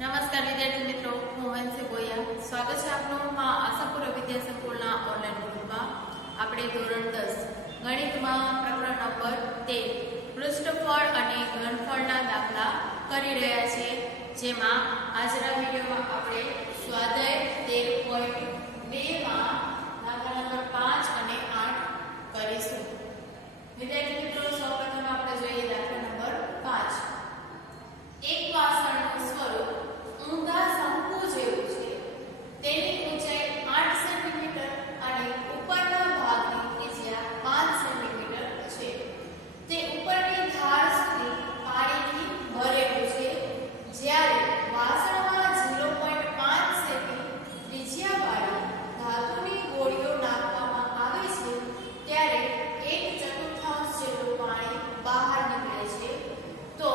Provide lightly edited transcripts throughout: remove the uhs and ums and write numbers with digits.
નમસ્કાર વિદ્યાર્થી મિત્રો, હું વંશી ગોયા. સ્વાગત છે આપનું માં આશાપુરા વિદ્યા સંકુલના ઓનલાઈન ગ્રુપમાં. આપણે ધોરણ 10 ગણિતમાં પ્રકરણ નંબર 13 પૃષ્ઠફળ અને ઘનફળના દાખલા કરી રહ્યા છીએ, જેમાં આજના વિડીયોમાં આપણે સ્વાધ્યાય 13.2 માં દાખલા નંબર 5 અને 8 કરીશું. વિદ્યાર્થી મિત્રો, સૌપ્રથમ આપણે જોઈએ દાખલા નંબર 5. એક વાસણનું સ્વરૂપ ઊંધા શંકુ જેવું છે. તેની ઊંચાઈ 8 સેન્ટીમીટર અને ઉપરના ભાગની ત્રિજ્યા 5 સેન્ટીમીટર છે. તે ઉપરની ધાર સુધી પાણીથી ભરેલું છે. જ્યારે વાસણમાં 0.5 સેમી ત્રિજ્યાવાળી ધાતુની ગોળીઓ નાખવામાં આવે છે, ત્યારે 1/4 જેટલું પાણી બહાર નીકળે છે. તો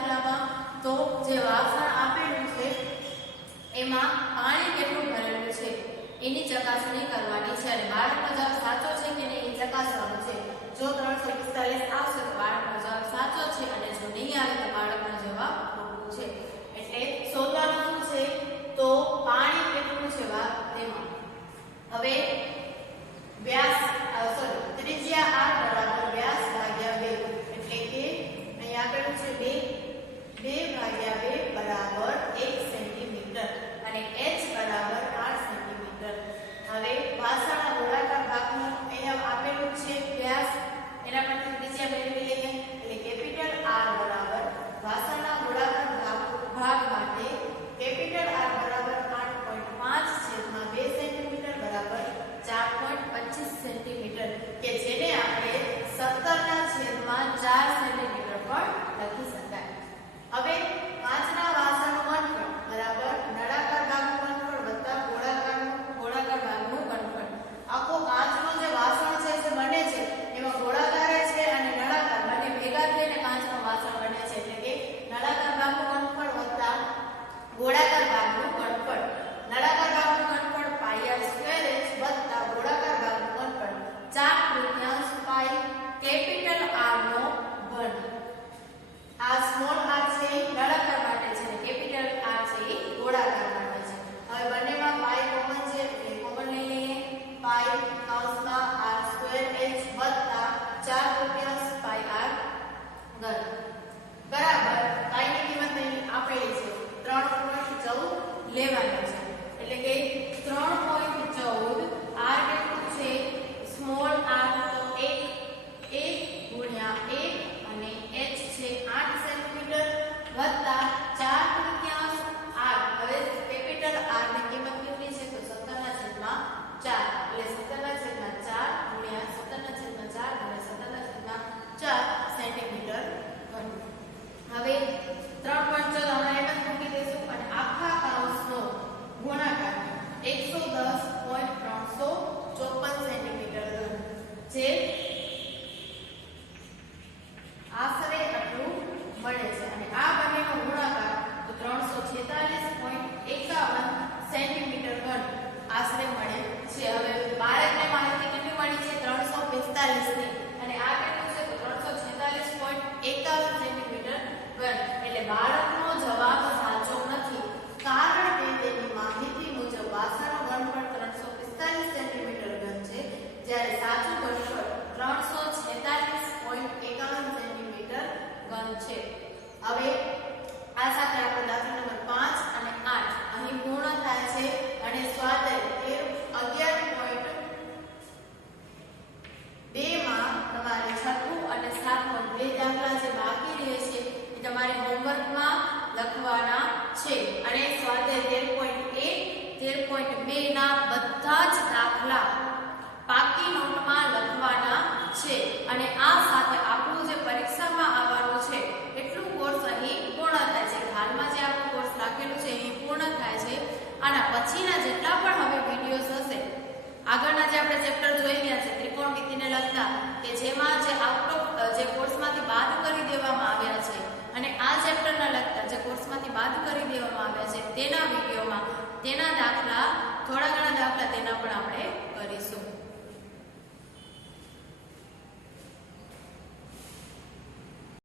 દાખલામાં તો જે વાસણ આપેલું છે એમાં પાણી કેટલું ભરેલું છે એની ચકાસણી કરવાની છે અને બાળકનો જવાબ સાચો છે કે નહીં એ ચકાસવાનું છે. જો 345 આવશે તો બાળકનો જવાબ સાચો છે અને જો નહીં આવે તો બાળકનો જવાબ ખોટું છે. એટલે શોધવાનું શું છે તો પાણી કેટલું છે તેમાં. હવે વ્યાસ ત્રિજ્યા r બરાબર વ્યાસ ભાગ્યા 2 એટલે કે અહીં આપેલું છે 2 ભાગ્યા 2 બરાબર 1 સેન્ટીમીટર અને h બરાબર 8 સેન્ટીમીટર. હવે વાસણના ગોળાકાર ભાગનો અહીંયા આપેલું છે વ્યાસ, એના પરથી ત્રિજ્યા મેળવી લઈએ. એટલે કેપિટલ R બરાબર વાસણના ગોળાકાર ભાગ માટે કેપિટલ R બરાબર 8.5/2 સેન્ટીમીટર બરાબર 4.25 સેન્ટીમીટર કે જેને આપણે 17/4 સેન્ટીમીટર પણ લખી શકાય. હવે કાચના વાસણનું ઘનફળ બરાબર નળાકાર ભાગનું ઘનફળ વત્તા ગોળાકાર ભાગનું ઘનફળ. આખો કાચનો જે વાસણ છે જે બને છે એમાં ગોળાકાર છે અને નળાકાર બંને ભેગા થઈને કાચનું વાસણ બને છે. એટલે કે નળાકાર ભાગનું ઘનફળ વત્તા ગોળાકાર ભાગનું ઘનફળ. નળાકાર ભાગનું ઘનફળ πr² વત્તા ગોળાકાર ભાગનું ઘનફળ 4/5 પાઈ કેપિટલ R નો ઘન. આ સ્મોલ r છે એ નળાકાર માટે છે અને કેપિટલ R છે એ ગોળાકાર માટે છે. હવે બંનેમાં પાઈ કોમન છે એટલે કોમન લઈ લઈએ. પાઈ કૌંસમાં r² વત્તા 4/πr ઘન બરાબર પાઈની કિંમત અહીં આપેલી છે 3.14 લેવાની છે. એટલે કે 3.14 r કેટલું છે સ્મોલ r તો 1 ગુણ્યા 1 અને h છે 8 સેન્ટીમીટર વત્તા 4/r. હવે કેપિટલ R ની કિંમત કેટલી છે તો 17/4 એટલે 17/4 ગુણ્યા 17/4 સેન્ટીમીટર ઘન. હવે 3.14 હમણાં એમ જ મૂકી દઈશું અને આખા કૌંસનો ગુણાકાર 110.354 સેન્ટીમીટર ઘન જે આશરે આટલું મળે છે. અને આ બંનેનો ગુણાકાર તો 346.51 સેન્ટીમીટર ઘન આશરે મળે છે. હવે બાળકને માહિતી કેટલી મળી છે 345 ની અને આ કેટલું છે તો 346.51 સેન્ટીમીટર ઘન. એટલે બાળકનો જવાબ સાચો નથી કારણ કે તેની માહિતી મુજબ વાસણનું ઘનફળ 345 સેન્ટીમીટર ઘન છે જ્યારે સાચું ઘનફળ 346.51 સેન્ટીમીટર ઘન છે. હવે આ સાથે આપણે દાખલા નંબર 5 અને 8 અહીં પૂર્ણ થાય છે અને સ્વાધ્યાય 11.2 માં તમારે છઠ્ઠું અને સાતમું બે દાખલા જે બાકી રહે છે એ તમારે હોમવર્કમાં લખવાના છે અને સ્વાધ્યાય 13.2 ના બધા જ દાખલા પાકી નોટમાં લખવાના છે. અને આ સાથે આપણું જે પરીક્ષામાં આવવાનું છે એટલું કોર્સ અહીં પૂર્ણ થાય છે. હાલમાં જે આપણું કોર્સ રાખેલું છે અહીં પૂર્ણ થાય છે. આના પછીના જેટલા પણ હવે વિડીયોઝ હશે આગળના જે આપણે ચેપ્ટર જોઈ ગયા છે ત્રિકોણમિતિને લગતા કે જેમાં જે આઉટ ઓફ જે કોર્સમાંથી બાદ કરી દેવામાં આવ્યા છે અને આ ચેપ્ટરના લગતા જે કોર્સમાંથી બાદ કરી દેવામાં આવ્યા છે તેના વિડીયોમાં તેના દાખલા થોડા ઘણા દાખલા તેના પણ આપણે કરીશું.